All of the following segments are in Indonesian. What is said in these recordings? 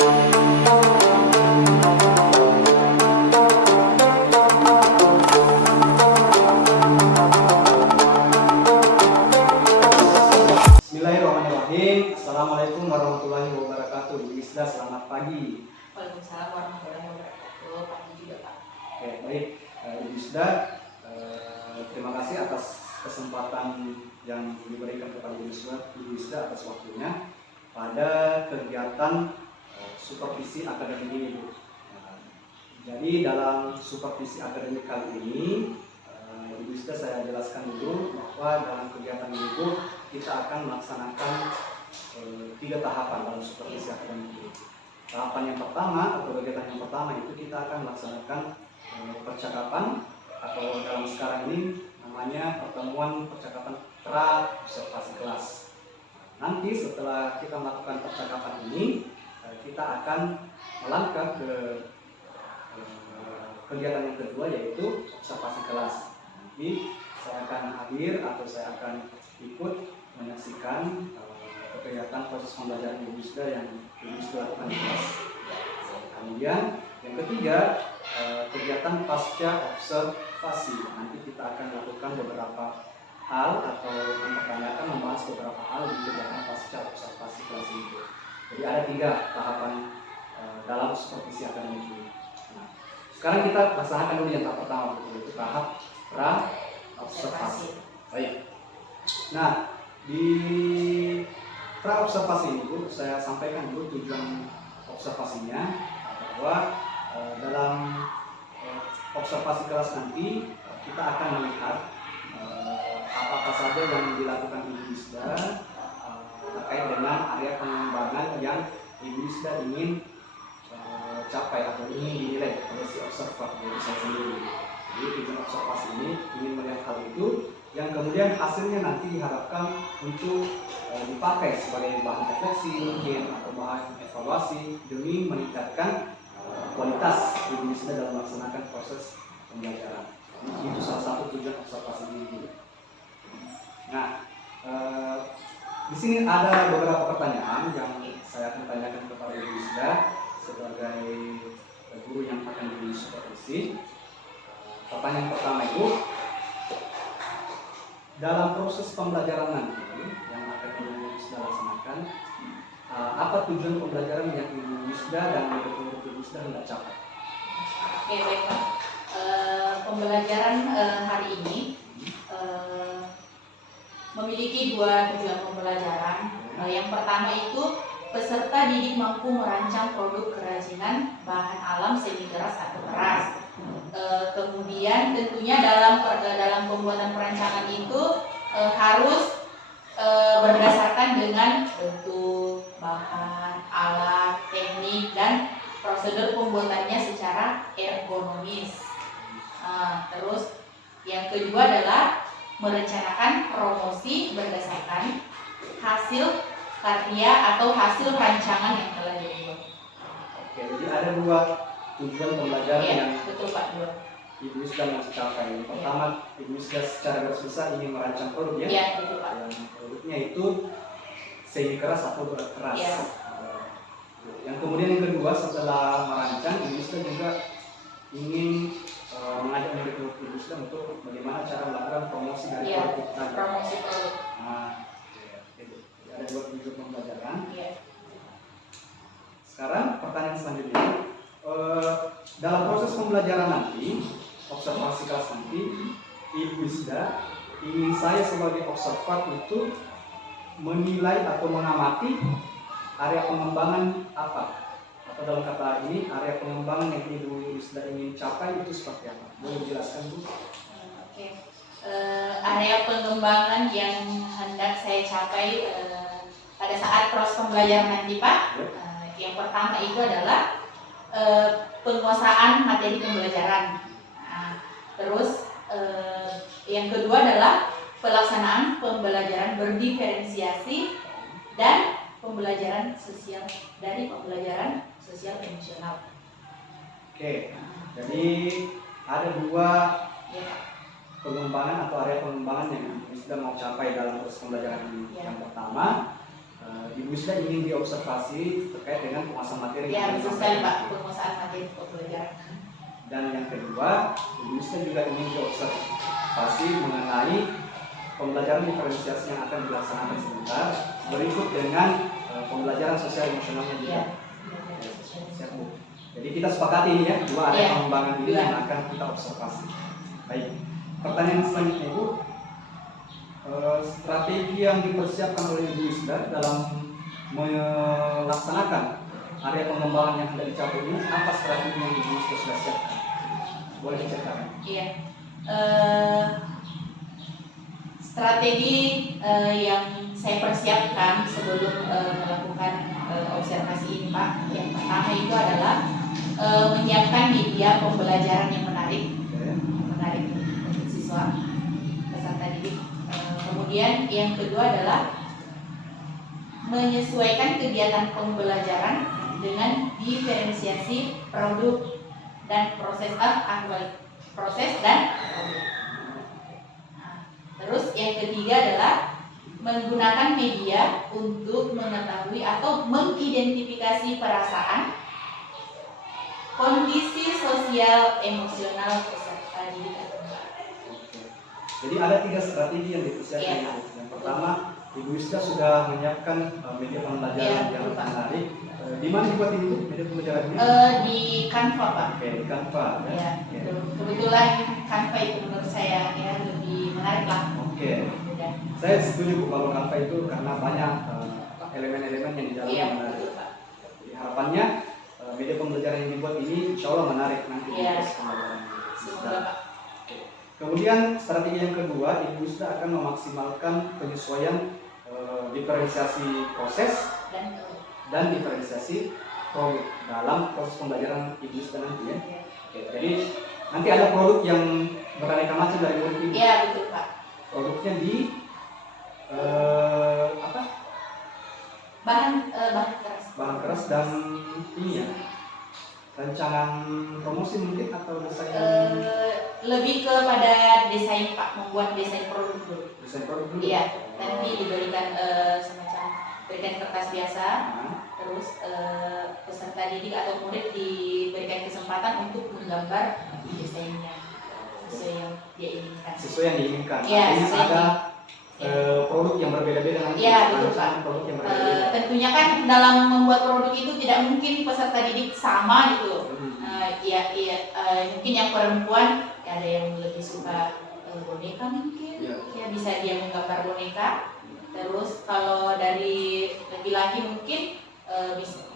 Bismillahirrahmanirrahim. Assalamualaikum warahmatullahi wabarakatuh. Bu Isda, selamat pagi. Waalaikumsalam warahmatullahi wabarakatuh. Pagi juga, Pak. Oke, baik. Ibu Isda, terima kasih atas kesempatan yang diberikan kepada Ibu Isda atas waktunya pada kegiatan supervisi akademik ini, Bu. Jadi dalam supervisi akademik kali ini, Ibu Isda, saya jelaskan dulu bahwa dalam kegiatan ini, Bu, kita akan melaksanakan 3 tahapan dalam supervisi akademik ini. Tahapan yang pertama atau kegiatan yang pertama itu kita akan melaksanakan percakapan atau dalam sekarang ini namanya pertemuan percakapan pra observasi kelas. Nanti setelah kita melakukan percakapan ini, kita akan melangkah ke kegiatan yang kedua, yaitu observasi kelas. Nanti saya akan hadir atau saya akan ikut menyaksikan kegiatan proses pembelajaran Ibu Isda yang Ibu Isda lakukan di kelas. Kemudian yang ketiga, kegiatan pasca observasi. Nanti kita akan melakukan beberapa hal atau mempertanyakan, membahas beberapa hal di kegiatan pasca observasi kelas ini. Jadi ada 3 tahapan dalam supervisi akademik ini. Nah, sekarang kita laksanakan dulu yang tahap pertama, yaitu tahap pra observasi. Baik. Nah, di pra observasi ini, Bu, saya sampaikan dulu tujuan observasinya, bahwa dalam observasi kelas nanti kita akan melihat apa-apa saja yang dilakukan Ibu Isda terkait dengan area pengembangan yang Ibu Isda ingin capai atau ingin dinilai oleh si observer, yaitu saya sendiri. Jadi tujuan observasi ini ingin melihat hal itu yang kemudian hasilnya nanti diharapkan untuk dipakai sebagai bahan refleksi mungkin atau bahan evaluasi demi meningkatkan kualitas Ibu Isda dalam melaksanakan proses pembelajaran. Itu salah satu tujuan observasi ini. Nah, di sini ada beberapa pertanyaan yang saya akan tanyakan kepada Ibu Isda sebagai guru yang akan disupervisi. Pertanyaan pertama itu, dalam proses pembelajaran nanti yang akan Ibu Isda laksanakan, apa tujuan pembelajaran yang Ibu Isda dan murid-murid Ibu Isda hendak capai? Oke, baik, Pak. Pembelajaran hari ini memiliki 2 tujuan pembelajaran. Yang pertama itu peserta didik mampu merancang produk kerajinan bahan alam semi keras atau keras. Kemudian tentunya dalam pembuatan perancangan itu harus berdasarkan dengan bentuk, bahan, alat, teknik, dan prosedur pembuatannya secara ergonomis. Terus yang kedua adalah merencanakan promosi berdasarkan hasil karya atau hasil rancangan yang telah dibuat. Oke, jadi ada 2 tujuan pembelajaran yang betul, Pak. Ibu Isda mau capai. Yang pertama, Ibu Isda secara garis besar ingin merancang produk, ya? Iya, betul, Pak. Yang produknya itu semi keras atau berat keras. Ya. Yang kemudian yang kedua, setelah merancang, Ibu Isda juga ingin mengajak murid-murid Ibu Isda untuk bagaimana cara melakukan promosi dari produk tadi. Promosi produk. Nah, itu. Jadi ada 2 tujuan pembelajaran. Ya. Sekarang pertanyaan selanjutnya, dalam proses pembelajaran nanti, observasi kelas nanti, Ibu Isda ingin saya sebagai observer itu menilai atau mengamati area pengembangan apa? Atau dalam kata ini, area pengembangan yang Ibu Isda ingin capai itu seperti apa? Boleh dijelaskan, Bu? Oke. Area pengembangan yang hendak saya capai pada saat proses pembelajaran nanti, Pak. Yang pertama itu adalah penguasaan materi pembelajaran. Terus yang kedua adalah pelaksanaan pembelajaran berdiferensiasi dan pembelajaran sosial dari pembelajaran sosial emosional. Oke, jadi ada 2 pengembangan atau area pengembangan yang Isda mau capai dalam proses pembelajaran ini. Yang pertama, Ibu Isda ingin diobservasi terkait dengan penguasaan materi. Ya, yang betul disampaikan. sekali Pak, penguasaan materi pembelajaran. Dan yang kedua, Ibu Isda juga ingin diobservasi mengenai pembelajaran diferensiasi yang akan dilaksanakan sebentar, berikut dengan pembelajaran sosial emosionalnya juga. Ya. Siap, Bu. Jadi kita sepakati ini ya, dua area Ya. pengembangan ini Ya. yang akan kita observasi. Baik, pertanyaan selanjutnya Ibu, strategi yang dipersiapkan oleh Ibu Isda dalam melaksanakan area pengembangan yang hendak dicapai ini, apa strategi yang Ibu Isda sudah siapkan? Boleh diceritakan? Iya. Strategi yang saya persiapkan sebelum melakukan observasi ini Pak, yang pertama itu adalah menyiapkan media pembelajaran yang menarik untuk siswa peserta didik. Kemudian yang kedua adalah menyesuaikan kegiatan pembelajaran dengan diferensiasi produk dan proses proses dan produk. Nah, terus yang ketiga adalah menggunakan media untuk mengetahui atau mengidentifikasi perasaan, kondisi sosial emosional peserta didik. Jadi ada 3 strategi yang dipersiapkan. Ya. Yang pertama, Ibu Isda sudah menyiapkan media pembelajaran Ya, yang Pak. menarik. Di mana dibuat ini media pembelajarannya? Di Canva Pak. Oke, di Canva. Ya, Oke. kebetulan Canva itu menurut saya ya lebih menarik lah. Oke. Mudah. Saya setuju Bu, kalau Canva itu karena banyak elemen-elemen yang di dalamnya Iya, menarik. betul Pak. Jadi harapannya media pembelajaran yang dibuat ini insya Allah menarik nanti di Iya. proses pembelajaran. Semoga Pak. Kemudian strategi yang kedua, Ibu Isda akan memaksimalkan penyesuaian diferensiasi proses dan diferensiasi produk dalam proses pembelajaran Ibu Isda nanti ya. Oke, jadi nanti ada produk yang beraneka macam dari murid Ibu. Iya, betul Pak. Produknya di apa? Bahan keras. Bahan keras dan ini ya. Rancangan promosi mungkin atau desain Lebih kepada desain Pak, membuat desain produk dulu. desain produk dulu. Iya, nanti diberikan semacam berikan kertas biasa, Nah, terus peserta didik atau murid diberikan kesempatan untuk menggambar desainnya sesuai yang dia inginkan. sesuai yang diinginkan. Iya, Artinya sesuai ada yang- produk yang berbeda-beda nanti. Iya, betul, rancangan Pak. produk yang berbeda-beda. Tentunya kan dalam membuat produk itu tidak mungkin peserta didik sama gitu. Mungkin yang perempuan ada yang lebih suka boneka mungkin, Iya. ya bisa dia menggambar boneka. Terus kalau dari laki-laki mungkin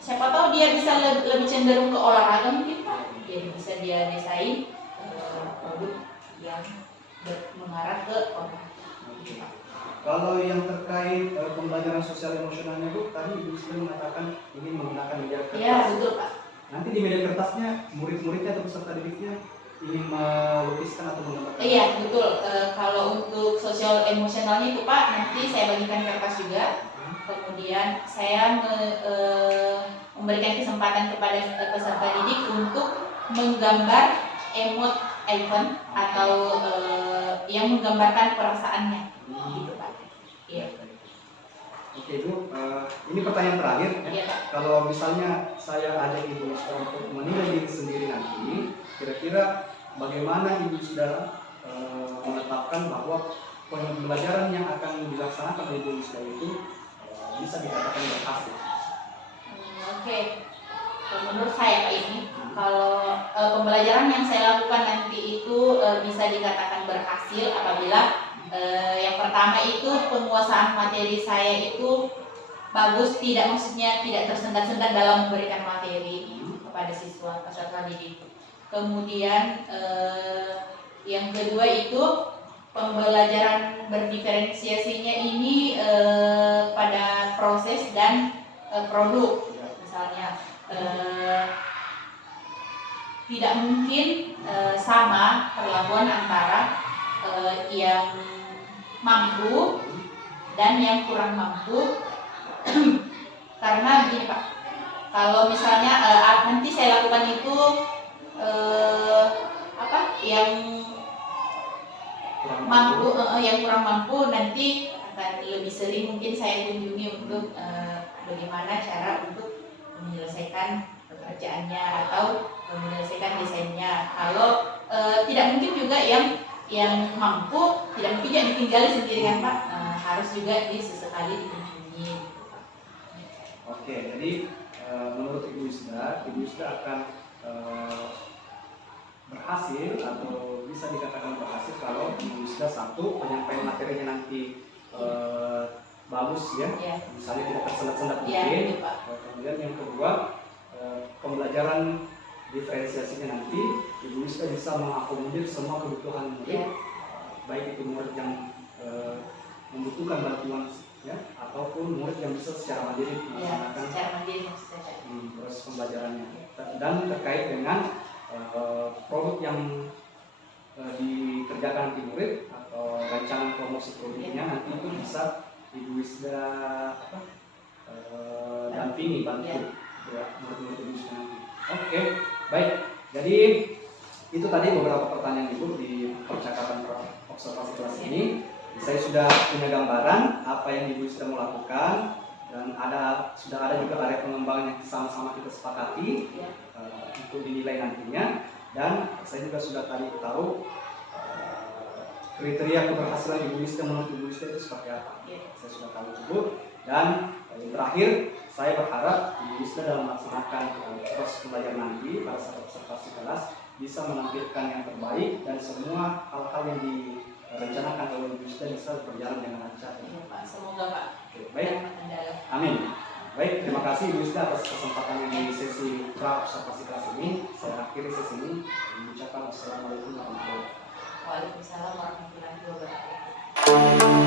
siapa tahu dia bisa lebih cenderung ke olahraga mungkin Pak. Jadi bisa dia desain produk yang mengarah ke olahraga. Kalau yang terkait pembelajaran sosial emosionalnya Bu, tadi Ibu sudah mengatakan ingin menggunakan media kertas. Iya, betul Pak. Nanti di media kertasnya murid-muridnya atau peserta didiknya ingin melukiskan atau menggambarkan. Iya, betul. Kalau untuk sosial emosionalnya itu Pak, nanti saya bagikan kertas juga. Kemudian saya memberikan kesempatan kepada peserta didik untuk menggambar emot icon atau yang menggambarkan perasaannya. Gitu Pak. Iya. Oke Bu, ini pertanyaan terakhir. Iya Pak. Kalau misalnya saya ajak Ibu Isda untuk menilai diri sendiri nanti, kira-kira bagaimana Ibu Isda menetapkan bahwa pembelajaran yang akan dilaksanakan oleh Ibu Isda itu bisa dikatakan berhasil? Oke. Menurut saya Pak ini, kalau pembelajaran yang saya lakukan nanti itu bisa dikatakan berhasil apabila yang pertama itu penguasaan materi saya itu bagus, maksudnya tidak tersendat-sendat dalam memberikan materi kepada siswa peserta didik. Kemudian yang kedua itu pembelajaran berdiferensiasinya ini pada proses dan produk. Misalnya tidak mungkin sama perlakuan antara yang mampu dan yang kurang mampu. Karena begini Pak, kalau misalnya nanti saya lakukan itu yang mampu, yang kurang mampu nanti akan lebih sering mungkin saya kunjungi untuk bagaimana cara untuk menyelesaikan pekerjaannya atau menyelesaikan desainnya. Kalau tidak mungkin juga yang mampu tidak mungkin juga ditinggali sendirian Pak, harus juga sesekali dikunjungi. Oke, jadi menurut Ibu Yusda akan berhasil atau bisa dikatakan berhasil kalau Ibu Yusda satu penyampaian materinya nanti bagus ya, misalnya tidak tersendat-sendat mungkin. Kemudian yang kedua pembelajaran diferensiasinya nanti Ibu Yusda bisa mengakomodir semua kebutuhan murid, baik itu murid yang membutuhkan bantuan ya, ataupun murid yang bisa secara mandiri melaksanakan proses pembelajarannya. Dan terkait dengan produk yang dikerjakan nanti murid atau rancangan promosi produknya nanti itu bisa Ibu Yusda dampingi, bantu murid-murid Ibu Yusda nanti. Oke, baik. Jadi itu tadi beberapa pertanyaan Ibu di percakapan observasi kelas ini. Saya sudah punya gambaran apa yang Ibu Yusda mau lakukan, dan sudah ada juga area pengembangan yang sama-sama kita sepakati untuk dinilai nantinya. Dan saya juga sudah tadi tahu kriteria keberhasilan Ibu Yusda menurut Ibu Yusda itu seperti apa. Saya sudah tahu Ibu. Dan yang terakhir, saya berharap Ibu Yusda dalam melaksanakan proses pembelajaran nanti pada saat observasi kelas bisa menampilkan yang terbaik dan semua hal-hal yang direncanakan oleh Ibu Yusda bisa berjalan dengan lancar. Pak, semoga Pak. Baik. Amin. Baik, terima kasih Ibu Yusda atas kesempatannya di sesi pra observasi kelas ini. Saya akhiri sesi ini mengucapkan wassalamualaikum warahmatullahi wabarakatuh. Waalaikumsalam warahmatullahi wabarakatuh.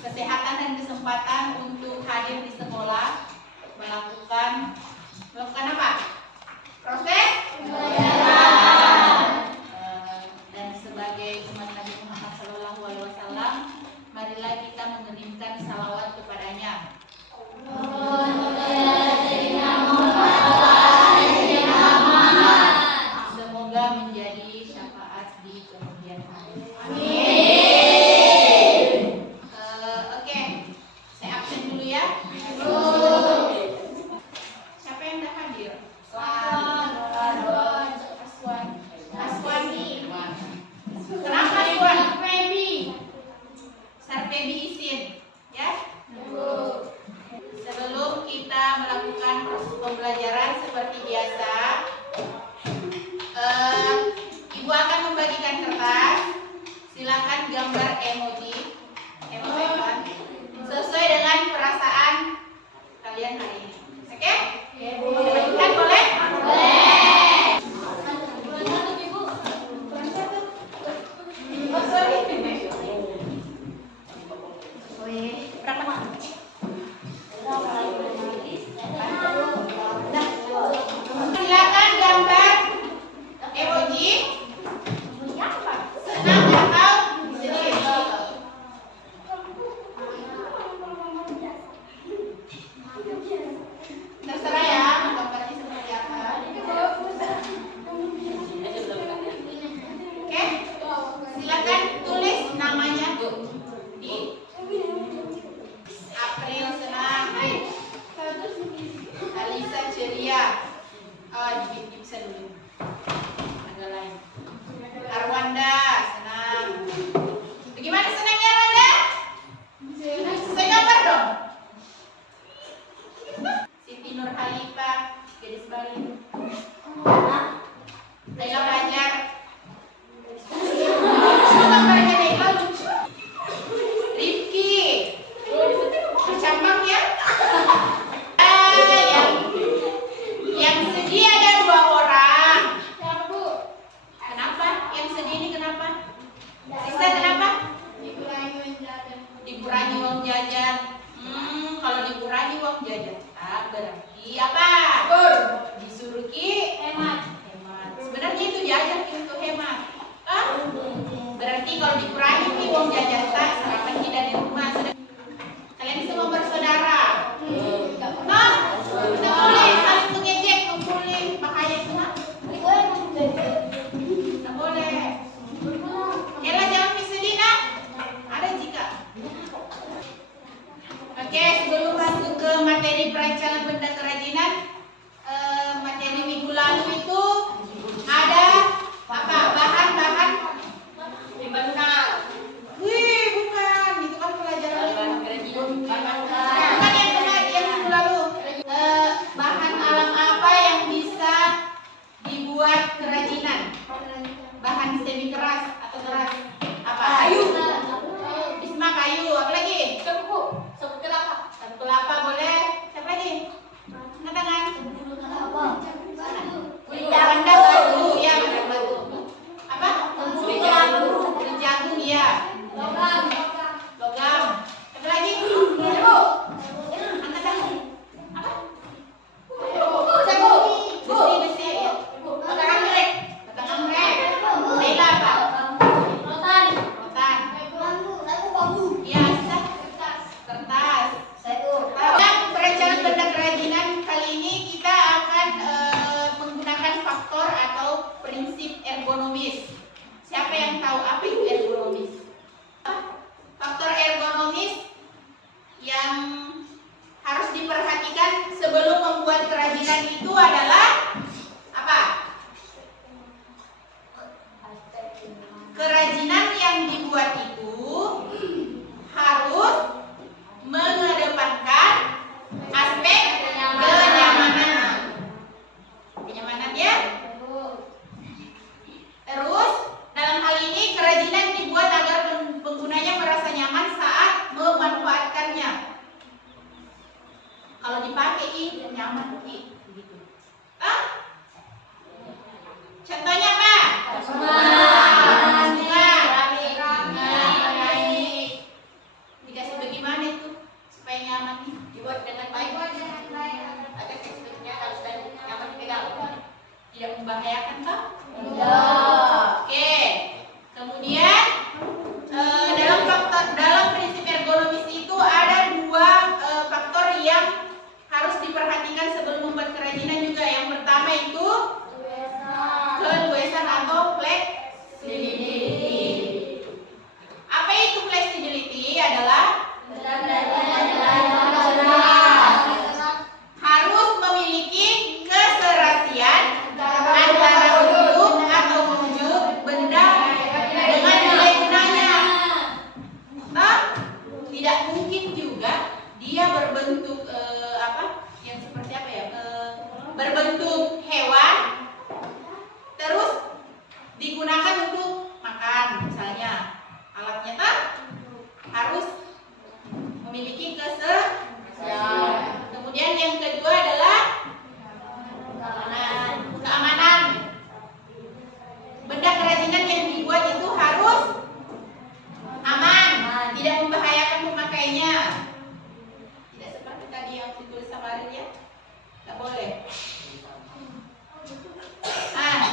Kesehatan dan kesempatan untuk hadir di sekolah melakukan apa? Proses pembelajaran. Dan sebagai umat Nabi Muhammad SAW, marilah kita mengirimkan salawat kepadanya. Semoga menjadi syafaat di kemudian hari. Amin. Sebelum kita melakukan proses pembelajaran seperti biasa, Ibu akan membagikan kertas. Silakan gambar emoji sesuai dengan perasaan kalian hari ini. Oke? Dibagikan boleh? Silakan gambar emoji senang atau sedih. Terserah ya, gambarnya seperti apa. Oke, silakan tulis namanya di apa uang jajan tak berarti apa? Disuruh ki hemat. Sebenarnya itu jajan untuk hemat. Berarti kalau dikurangi ki uang jajan tak sarapan ki dari rumah. Kalian semua bersaudara. Tidak boleh saling mengejek, boleh bahaya semua. Tidak boleh. Kela jangan sedih nak. Ada jika. Oke, sebelum masuk ke materi perancangan benda kerajinan, materi minggu lalu itu ada apa? Bahan-bahan benang. Wih, bukan. Itu kan pelajaran bukan yang minggu lalu. Bahan alam apa yang bisa dibuat kerajinan? Bahan semi keras atau keras? Apa? Kayu. Bisma kayu. Apa lagi? Sabut kelapa boleh. Siapa lagi? Angkat tangan. Benda batu. Ya, benda batu. Apa? Kulit jagung. Ya. Logam. Siapa lagi? Angkat tangan. Apa? Besi. Ya. Batang anggrek. Nela apa? Rotan. Ya, kertas. Dalam perancangan benda kerajinan kali ini kita akan menggunakan faktor atau prinsip ergonomis. Siapa yang tahu apa itu ergonomis? Faktor ergonomis yang harus diperhatikan sebelum membuat kerajinan itu adalah apa? Kerajinan yang dibuat itu harus mengedepankan aspek kenyamanan. Kenyamanan ya. Terus dalam hal ini kerajinan dibuat agar penggunanya merasa nyaman saat memanfaatkannya. Kalau dipakai nyaman begitu. Contohnya apa? Dikasih bagaimana itu supaya nyaman nih? Dibuat dengan baik. Ada teksturnya harus dan nyaman dipegang. Tidak membahayakan toh? Oke. Kemudian dalam prinsip ergonomis itu ada dua faktor yang harus diperhatikan sebelum membuat kerajinan juga. Yang pertama itu keluasan atau flexibility. Apa itu flexibility? Adalah harus memiliki keserasian antara bentuk atau wujud benda dengan nilai gunanya. Tidak mungkin juga dia berbentuk yang seperti apa ya? Berbentuk hewan terus digunakan untuk makan misalnya. Alatnya harus memiliki keserasian. Kemudian yang kedua adalah keamanan. Benda kerajinan yang dibuat itu harus aman, tidak membahayakan pemakainya. Tidak seperti tadi yang ditulis sama Arin ya. Tidak boleh.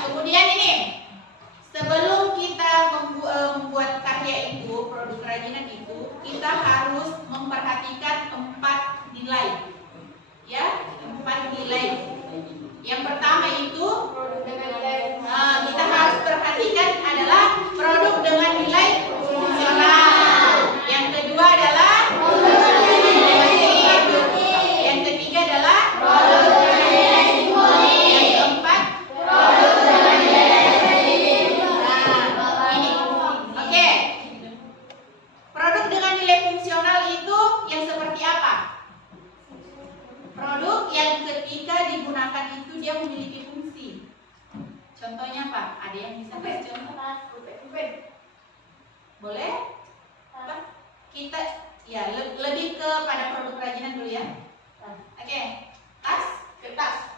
Kemudian ini, sebelum kita membuat karya itu, produk kerajinan itu, kita harus memperhatikan 4 nilai. Ya, 4 nilai. Yang pertama itu kita harus perhatikan adalah produk dengan nilai fungsional. Yang kedua adalah yang ketiga adalah yang keempat Oke. Produk dengan nilai fungsional itu yang seperti apa? Produk yang ketika digunakan itu dia memiliki fungsi. Contohnya apa? Ada yang bisa kasih contoh? Boleh? Apa? Kita ya lebih kepada produk kerajinan dulu ya. Oke. Kertas.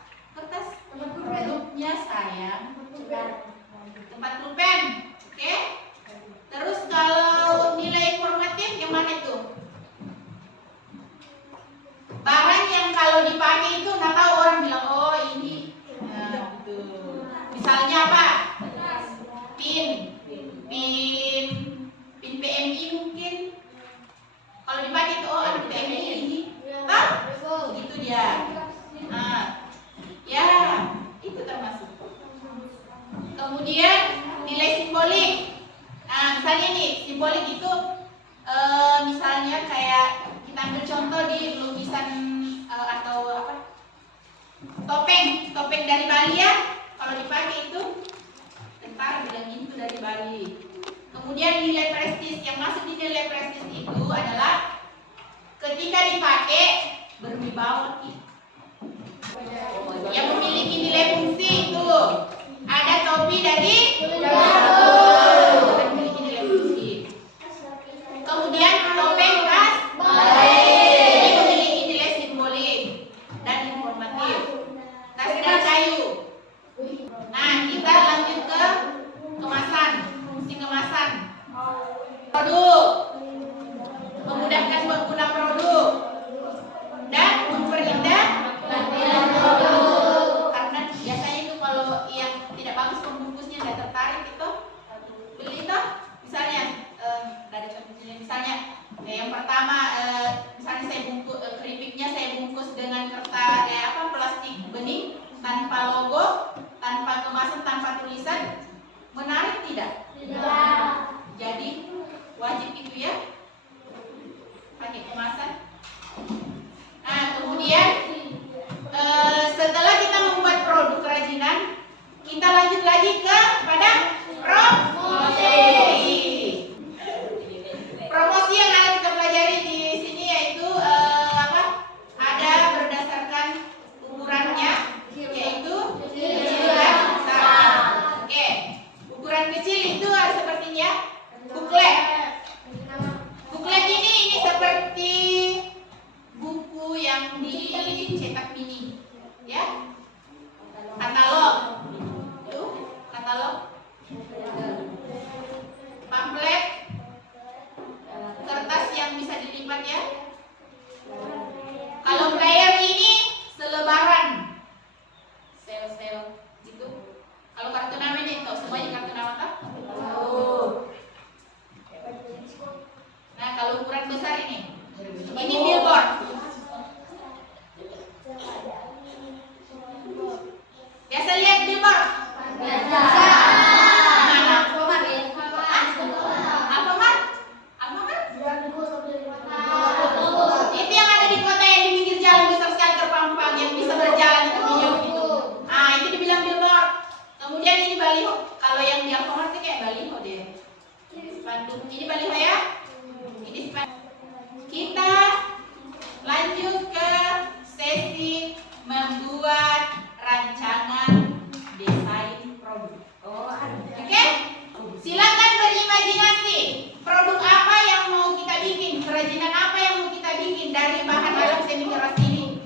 Produknya sayang. Tempat pulpen. Oke. Terus kalau nilai informatif yang mana itu? Barang yang topeng dari Bali ya. Kalau dipakai itu tentara bilang itu dari Bali. Kemudian nilai prestis, yang masuk di nilai prestis itu adalah ketika dipakai berwibawa. Yang memiliki nilai fungsi itu ada topi dari memiliki nilai fungsi. Kemudian topeng khas ini memiliki nilai simbolik dan informatif. Tas dari kayu. Nah, kita lanjut ke kemasan, fungsi kemasan. Produk, memudahkan pengguna produk dan memperindah tampilan produk. Karena biasanya itu kalau yang tidak bagus pembungkusnya tidak tertarik itu beli itu, misalnya dari contohnya misalnya yang pertama misalnya saya bungkus keripiknya saya bungkus dengan kertas plastik bening tanpa logo, tanpa kemasan, tanpa tulisan, menarik tidak? Tidak. Jadi wajib itu ya pakai kemasan. Nah, kemudian setelah kita membuat produk kerajinan, kita lanjut lagi pada promosi. Promosi yang akan kita pelajari di sini yaitu ada berdasarkan ukurannya, yaitu kecil dan besar. Oke, ukuran kecil itu sepertinya buklet. Buklet ini seperti buku yang dicetak mini, ya. Katalog, itu katalog. Pamflet, kertas yang bisa dilipat ya. Kalau flyer ini selebaran, sel-sel gitu. Kalau kartu nama ini, tahu semuanya kartu nama tak? Nah, kalau ukuran besar ini billboard. Biasa lihat billboard? Biasa. Itu yang ada di kota yang di pinggir jalan besar sekali terpampang yang bisa berjalan itu video itu. Ah, itu dibilang billboard. Kemudian ini baliho. Kalau yang di Alfamart itu kayak baliho dia. Spanduk. Ini baliho ya. Ini spanduk. Kita lanjut ke sesi membuat rancangan desain produk. Oke? Silakan berimajinasi. Produk apa yang mau kita bikin? Kerajinan apa yang mau kita bikin dari bahan alam semi keras ini?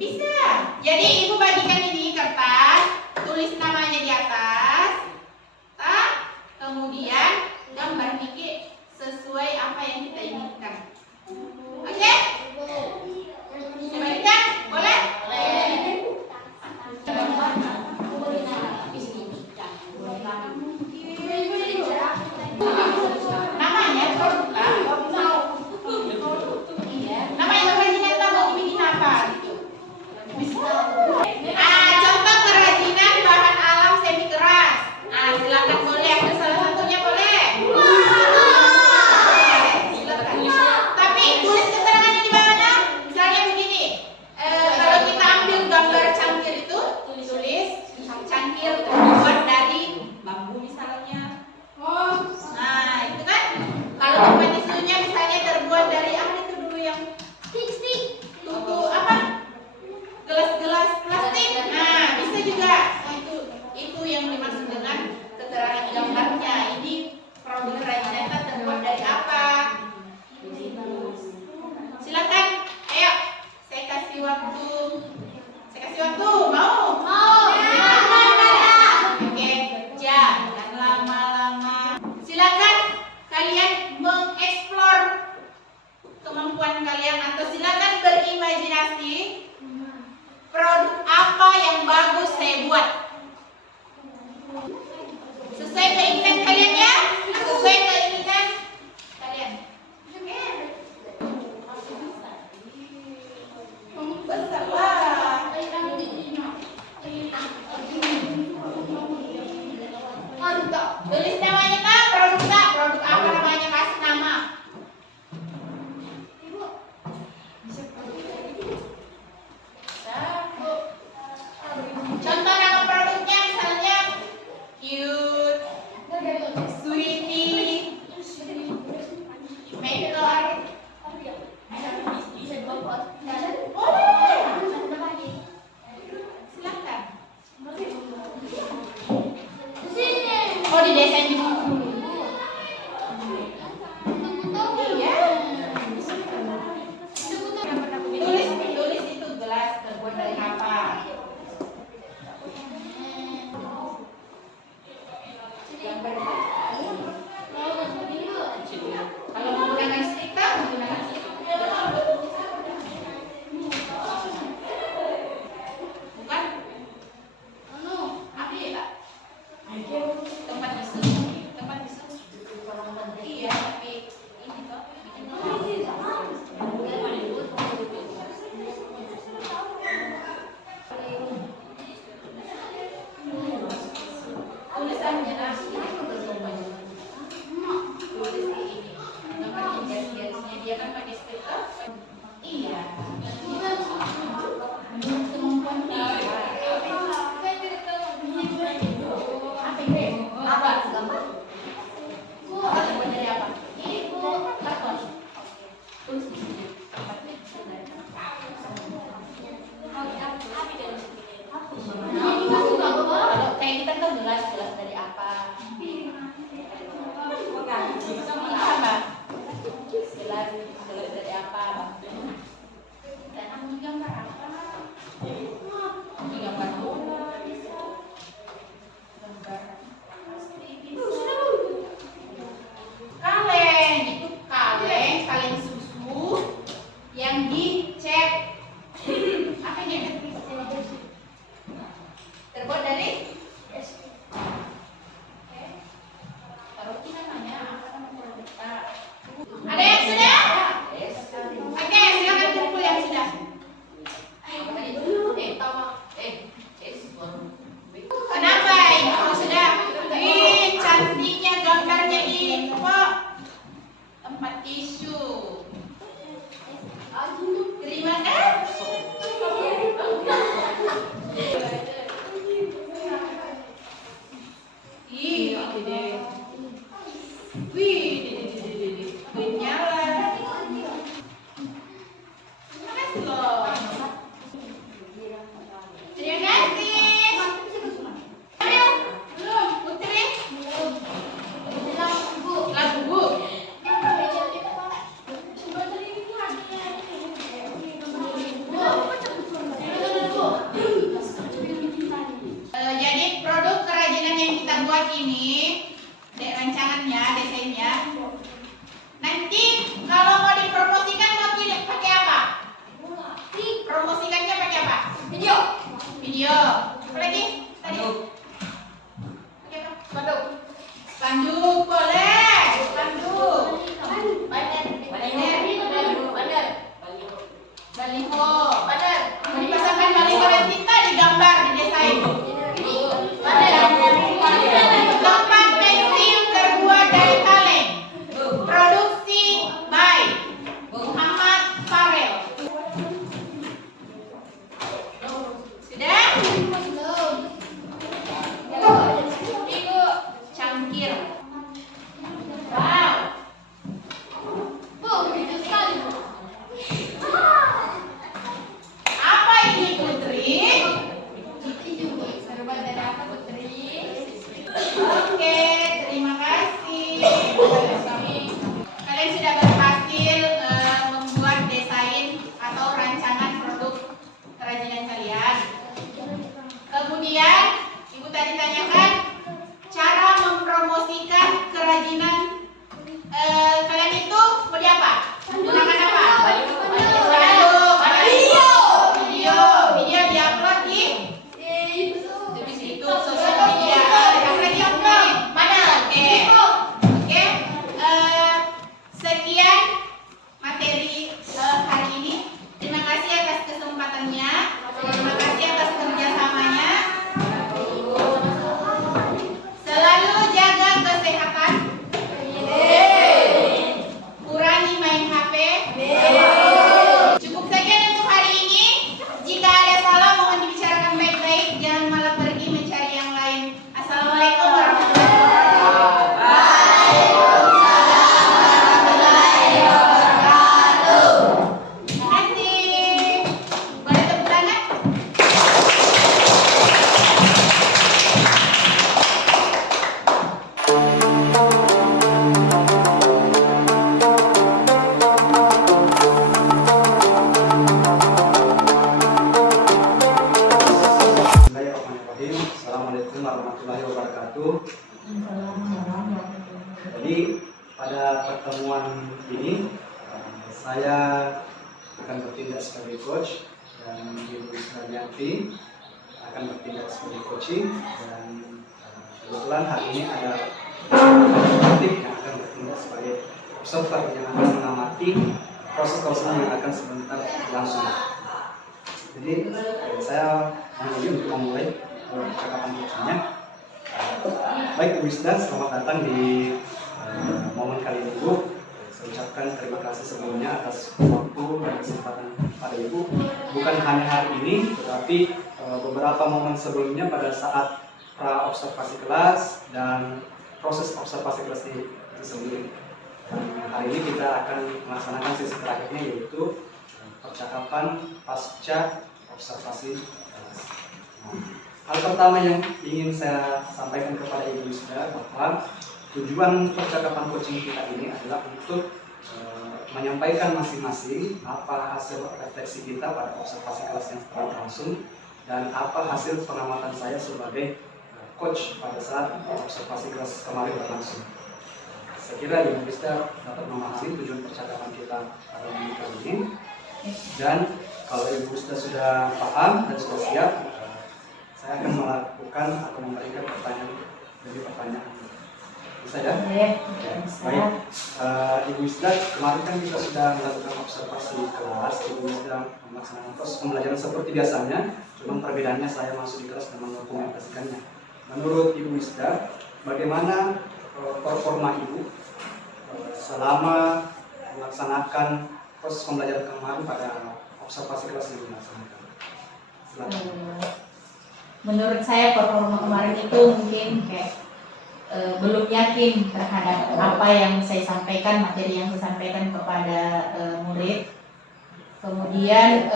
Bisa. Jadi ibu bagikan ini kertas, tulis namanya di atas, kemudian gambar Niki sesuai apa yang kita inginkan. Oke? Saya bagikan? Boleh? Namanya produk lah. Namanya kerajinan kita mau bikin apa gitu. Contoh kerajinan bahan alam semi keras. Silakan boleh ambil salah satunya boleh. Silakan. Tapi tulis keterangannya di mana? Misalnya begini. Kalau kita ambil gambar cangkir itu, tulis cangkir terbuat dari bambu misalnya. Nah, itu kan. Kalau tempat tisunya misalnya terbuat dari apa itu dulu yang stick. Tutu apa? Gelas-gelas plastik. Nah, bisa juga. Itu yang dimaksud dengan keterangan gambarnya. Ini produk kerajinan kita terbuat dari apa? Silakan. Ayo, saya kasih waktu. Mau? Oke, jangan lama-lama. Silakan kalian mengeksplor kemampuan kalian atau silakan berimajinasi produk apa yang bagus saya buat. Sesuai keinginan kalian ya? Sesuai keinginan kalian. Besar lah. Tulis namanya kak, produk apa namanya, kasih nama. Iya. Menurut kemampuan kita. Apa ini? Apa? Gambar? Gambar dari apa? Itu karton. Tulis di sini. Kalau kayak kita tuh gelas dari apa? Apa? Gelas dari apa? Dan aku gambar apa? Ini gambar bola bisa. Gambar pasti bisa. Kaleng itu kaleng susu yang dicet. Apa ini? Terbuat dari taruh di namanya apa nama produknya? Ada yang sudah? Oke, silakan kumpul yang sudah. Kenapa ini sudah? Ih, cantiknya gambarnya ini kok. Tempat tisu. Terima kasih. Ih, wih, menyala. Terima kasih loh. Terima kasih. Ayo, belum, Putri. Lagu bu. Jadi produk kerajinan yang kita buat ini, rancangannya, desainnya. Nanti kalau mau dipromosikan mau pakai apa? Promosikannya pakai apa? Video. Apa lagi? Tadi. Pakai apa? Spanduk boleh. Spanduk. Baliho. Dipasangkan baliho dan tinta digambar, didesain. Tempat pensil terbuat dari kaleng. Produksi by Muhammad Farel. Sudah? Cangkir. Wow. Apa ini Putri? Oke, terima kasih. Kalian sudah berhasil membuat desain atau rancangan produk kerajinan kalian. Kemudian, Ibu tadi tanyakan cara mempromosikan kerajinan kalian itu mau di apa? Menggunakan apa? Video diupload di YouTube, sosial media. Mana? Oke. Sekian materi hari ini. Terima kasih atas kesempatannya. Terima kasih atas kerjasamanya. Selalu jaga kesehatan. Kurangi main HP. Cukup sekian untuk hari ini. Jika ada salah mohon dibicarakan baik-baik. Jangan malah pergi mencari yang lain. Assalamualaikum warahmatullahi wabarakatuh. Terima kasih. Boleh tepuk tangan? Bismillahirrahmanirrahim. Assalamualaikum warahmatullahi wabarakatuh. Jadi pada pertemuan ini saya akan bertindak sebagai coach dan Ibu Sudaryanti akan bertindak sebagai coaching dan kebetulan hari ini ada Atik yang akan bertindak sebagai observer yang akan mengamati proses-proses yang akan sebentar langsung. Jadi saya untuk memulai percakapan coachingnya. Baik, Bu Wisda, selamat datang di momen kali ini, Bu. Saya ucapkan terima kasih sebelumnya atas waktu kesempatan pada Ibu bukan hanya hari ini, tetapi beberapa momen sebelumnya pada saat pra observasi kelas dan proses observasi kelas itu sendiri. Dan hari ini kita akan melaksanakan sesi terakhirnya, yaitu percakapan pasca observasi kelas. Hal pertama yang ingin saya sampaikan kepada Ibu Wisda bahwa tujuan percakapan coaching kita ini adalah untuk menyampaikan masing-masing apa hasil refleksi kita pada observasi kelas yang telah berlangsung dan apa hasil pengamatan saya sebagai coach pada saat observasi kelas kemarin berlangsung. Saya kira Ibu Wisda dapat memahami tujuan percakapan kita pada minggu kali ini. Dan kalau Ibu Wisda sudah paham dan sudah siap, saya akan melakukan atau memberikan pertanyaan dari pertanyaan. Bisa ya? Baik. Ibu Wisda, kemarin kan kita sudah melakukan observasi kelas. Ibu Wisda melaksanakan proses pembelajaran seperti biasanya, cuma perbedaannya saya masuk di kelas dan mendokumentasikannya. Menurut Ibu Wisda, bagaimana performa Ibu selama melaksanakan proses pembelajaran kemarin pada observasi kelas yang dilaksanakan? Silakan. Menurut saya performa kemarin itu mungkin kayak belum yakin terhadap apa yang saya sampaikan, materi yang saya sampaikan kepada murid. Kemudian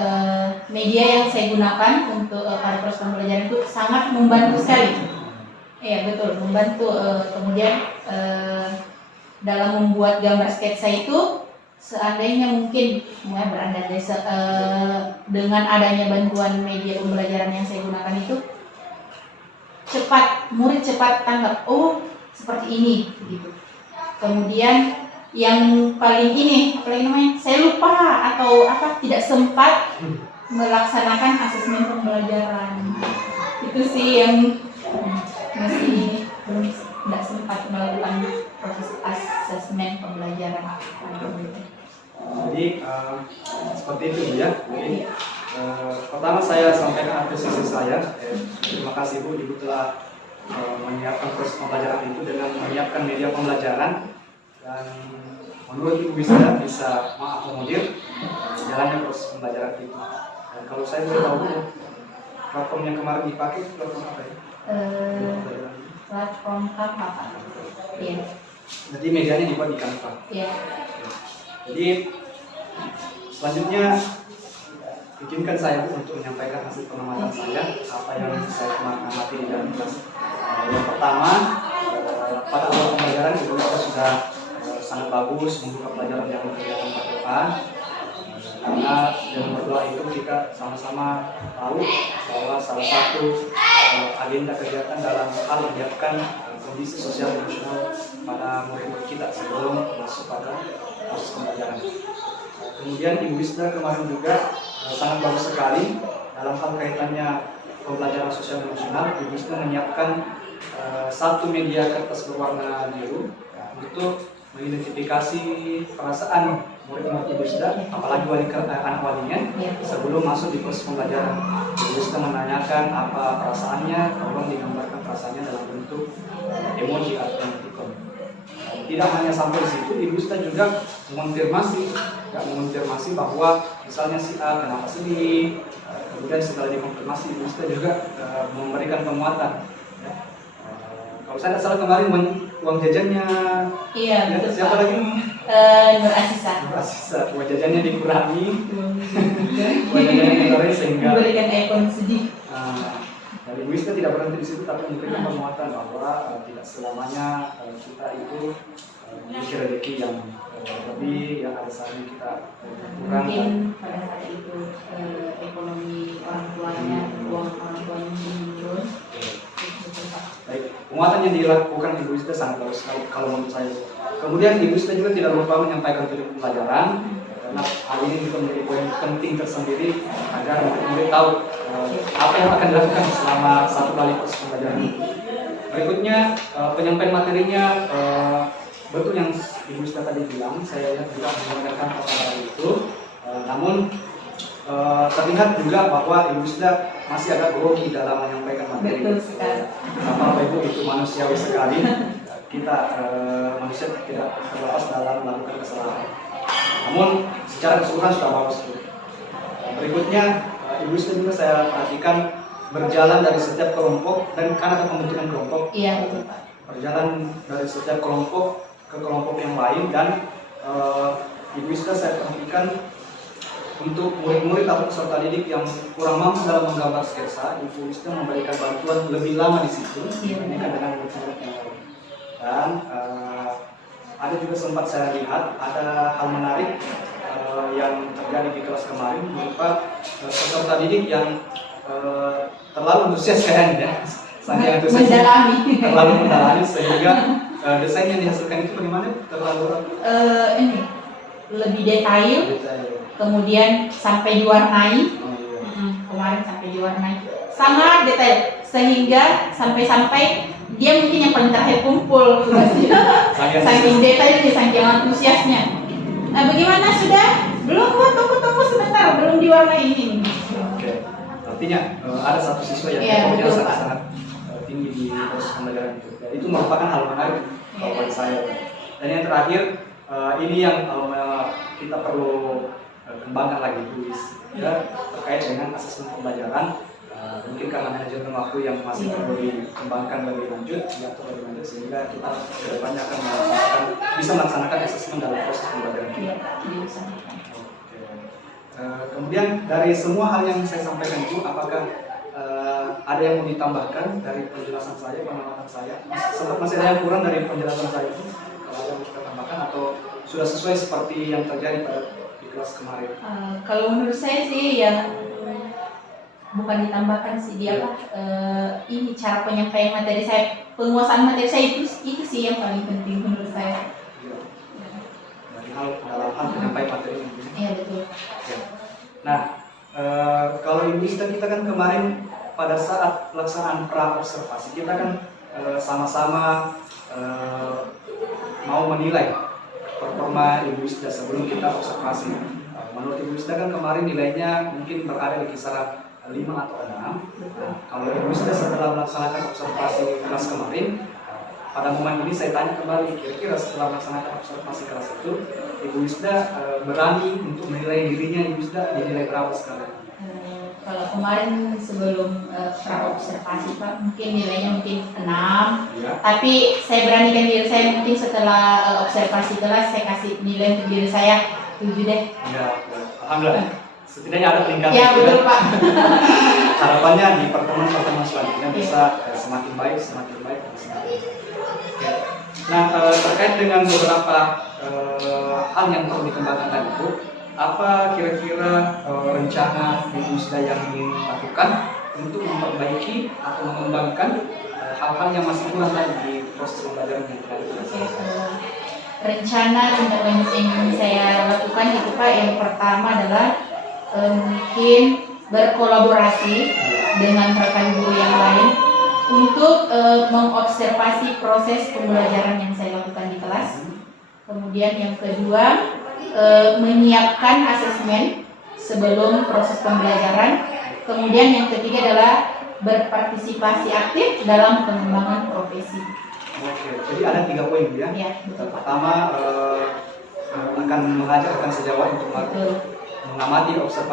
media yang saya gunakan untuk pada proses pembelajaran itu sangat membantu sekali. Iya betul, membantu. Kemudian dalam membuat gambar sketsa itu, seandainya mungkin berandai dengan adanya bantuan media pembelajaran yang saya gunakan itu, murid cepat tanggap, oh seperti ini gitu. Kemudian yang paling saya lupa atau tidak sempat melaksanakan asesmen pembelajaran. Itu sih yang masih belum tidak sempat melakukan proses asesmen pembelajaran. Jadi seperti itu ya. Jadi, pertama saya sampaikan apresiasi saya. Terima kasih Bu, Ibu telah menyiapkan proses pembelajaran itu dengan menyiapkan media pembelajaran, dan menurut Ibu bisa mengakomodir jalannya proses pembelajaran itu. Dan kalau saya boleh tahu, platform yang kemarin dipakai platform apa ya? Platform Canva. Iya. Jadi medianya dibuat di Canva. Iya. Jadi selanjutnya izinkan saya Bu untuk menyampaikan hasil pengamatan saya, apa yang saya amati di dalam kelas. Yang pertama, pada awal pembelajaran Ibu sudah sangat bagus membuka pelajaran yang kelihatan terdepan, karena dalam berdoa itu kita sama-sama tahu bahwa salah satu agenda kegiatan dalam hal menyiapkan kondisi sosial emosional pada murid-murid kita sebelum masuk pada proses pembelajaran. Kemudian Ibu Wisda kemarin juga sangat bagus sekali dalam hal kaitannya pembelajaran sosial emosional. Ibu Wisda menyiapkan satu media kertas berwarna biru untuk mengidentifikasi perasaan murid-murid Ibu Wisda, apalagi anak walinya, sebelum masuk di proses pembelajaran. Ibu Wisda menanyakan apa perasaannya, tolong digambarkan perasaannya dalam bentuk emoji atau emoticon. Tidak hanya sampai di situ, Ibu Wisda juga mengonfirmasi bahwa misalnya si A kenapa sedih. Kemudian setelah dikonfirmasi, Ibu Wisda juga memberikan penguatan. Kalau saya tidak salah kemarin uang jajannya, iya, betul, siapa lagi? Nur Asisa. Uang jajannya dikurangi, uang jajannya dikurangi sehingga memberikan ikon sedih. Dari Ibu Wisda tidak berhenti di situ, tapi memberikan penguatan bahwa tidak selamanya kita itu memiliki rezeki yang lebih, yang ada saatnya kita kurang. Mungkin pada saat itu ekonomi orang tuanya, uang orang tuanya menurun. Baik, penguatan yang dilakukan Ibu Wisda sangat bagus sekali kalau menurut saya. Kemudian Ibu Wisda juga tidak lupa menyampaikan tujuan pembelajaran, karena hal ini juga menjadi poin penting tersendiri agar murid-murid tahu apa yang akan dilakukan selama satu kali proses pembelajaran. Berikutnya penyampaian materinya, betul yang Ibu Wisda tadi bilang, saya juga mendengarkan pertanyaan itu. Namun terlihat juga bahwa Ibu Wisda masih agak grogi dalam menyampaikan materi. Betul sekali. Bapak Ibu itu manusiawi sekali. Kita manusia tidak terlepas dalam melakukan kesalahan. Namun secara keseluruhan sudah bagus. Berikutnya Ibu Wisda juga saya perhatikan berjalan dari setiap kelompok dan kan ada pembentukan kelompok. Iya betul Pak. Berjalan dari setiap kelompok ke kelompok yang lain dan Ibu Wisda saya perhatikan untuk murid-murid atau peserta didik yang kurang mampu dalam menggambar sketsa, Ibu Wisda memberikan bantuan lebih lama di situ dibandingkan dengan murid-murid yang lain. Dan ada juga sempat saya lihat ada hal menarik yang terjadi di kelas kemarin berupa peserta didik yang terlalu antusias kayaknya, saking antusias terlalu mendalami sehingga desain yang dihasilkan itu bagaimana? Terlalu ini lebih detail, kemudian sampai diwarnai. Kemarin sampai diwarnai, sangat detail sehingga sampai dia mungkin yang paling terakhir kumpul tugasnya. Saking detailnya, saking antusiasnya. Nah, bagaimana sudah? Belum, tunggu sebentar, belum diwarnai ini. Oke. Artinya ada satu siswa yang yang sangat tinggi di proses pembelajaran itu. Dan itu merupakan hal menarik bagi saya. Dan yang terakhir, ini yang kita perlu kembangkan lagi, tulis ya, terkait dengan asesmen pembelajaran. Mungkin karena manajemen waktu yang masih perlu dikembangkan lebih lanjut, sehingga kita kedepannya akan bisa melaksanakan asesmen dalam proses pembelajaran kita. Kemudian dari semua hal yang saya sampaikan itu, apakah ada yang mau ditambahkan dari penjelasan saya, pengamatan saya? Masih ada yang kurang dari penjelasan saya itu? Kalau ada yang kita tambahkan atau sudah sesuai seperti yang terjadi pada di kelas kemarin? Kalau menurut saya sih yang bukan ditambahkan sih dia ini cara penyampaian materi saya, penguasaan materi saya itu sih yang paling penting menurut saya. Dari dalam hal penyampaian materi ini. Iya betul. Ya. Nah, kalau Ibu Wisda kita kan kemarin pada saat pelaksanaan pra observasi kita kan sama-sama mau menilai performa Ibu Wisda sebelum kita observasi. Menurut Ibu Wisda kan kemarin nilainya mungkin berada di kisaran 5 atau 6. Nah, kalau Ibu Wisda setelah melaksanakan observasi kelas kemarin, pada momen ini saya tanya kembali, kira-kira setelah melaksanakan observasi kelas itu, Ibu Wisda berani untuk menilai dirinya, Ibu Wisda dinilai berapa sekarang? Kalau kemarin sebelum pra observasi Pak, mungkin nilainya mungkin 6. Ya. Tapi saya beranikan diri saya, mungkin setelah observasi kelas saya kasih nilai untuk diri saya 7 deh. Ya, alhamdulillah. Setidaknya ada peningkatan. Ya betul Pak. Harapannya di pertemuan selanjutnya bisa semakin baik. Oke. Nah, terkait dengan beberapa hal yang perlu dikembangkan tadi Bu, apa kira-kira rencana Ibu Wisda yang ingin lakukan untuk memperbaiki atau mengembangkan hal-hal yang masih kurang tadi di proses pembelajaran yang tadi? Rencana tindak lanjut yang ingin saya lakukan itu Pak, yang pertama adalah mungkin berkolaborasi dengan rekan guru yang lain untuk mengobservasi proses pembelajaran yang saya lakukan di kelas. Kemudian yang kedua, menyiapkan asesmen sebelum proses pembelajaran. Kemudian yang ketiga adalah berpartisipasi aktif dalam pengembangan profesi. Oke, jadi ada 3 poin ya. Ya, betul. Pertama, akan mengajar rekan sejawat untuk mengamati proses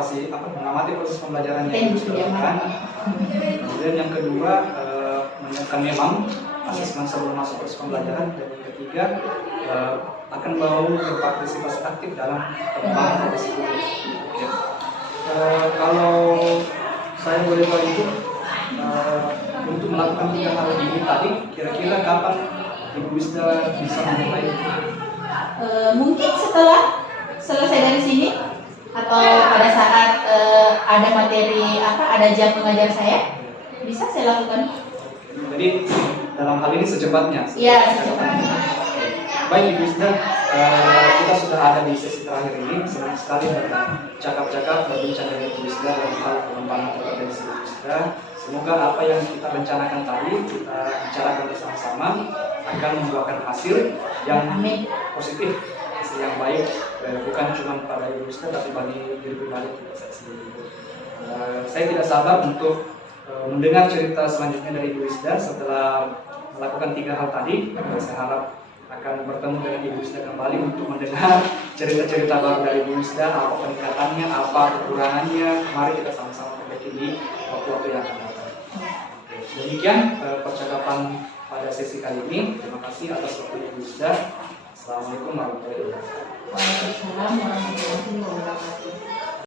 pembelajaran yang dilakukan. Kemudian yang kedua, menyiapkan memang asesmen sebelum masuk proses pembelajaran. Dan yang ketiga, akan mau berpartisipasi aktif dalam pengembangan profesi guru. Kalau saya boleh tahu untuk melakukan 3 hal ini tadi, kira-kira kapan Ibu Wisda bisa memulai? Mungkin setelah selesai dari sini, atau pada saat ada materi ada jam mengajar saya, bisa saya lakukan. Jadi dalam hal ini secepatnya? Iya, secepatnya. Baik Ibu Wisda, kita sudah ada di sesi terakhir ini. Senang sekali bercakap-cakap berbincang dengan Ibu Wisda dalam hal pengembangan kompetensi Ibu Wisda. Semoga apa yang kita rencanakan tadi, kita bicarakan bersama-sama akan membuahkan hasil yang positif, hasil yang baik, bukan cuma pada Ibu Wisda tapi bagi diri pribadi kita sendiri. Saya tidak sabar untuk mendengar cerita selanjutnya dari Ibu Wisda setelah melakukan 3 hal tadi. Saya harap akan bertemu dengan Ibu Yusda kembali untuk mendengar cerita-cerita baru dari Ibu Yusda, apa peningkatannya, apa kekurangannya. Mari kita sama-sama perbaiki di waktu-waktu yang akan datang. Oke, demikian percakapan pada sesi kali ini. Terima kasih atas waktunya Ibu Yusda. Assalamualaikum warahmatullahi wabarakatuh. Waalaikumsalam warahmatullahi wabarakatuh.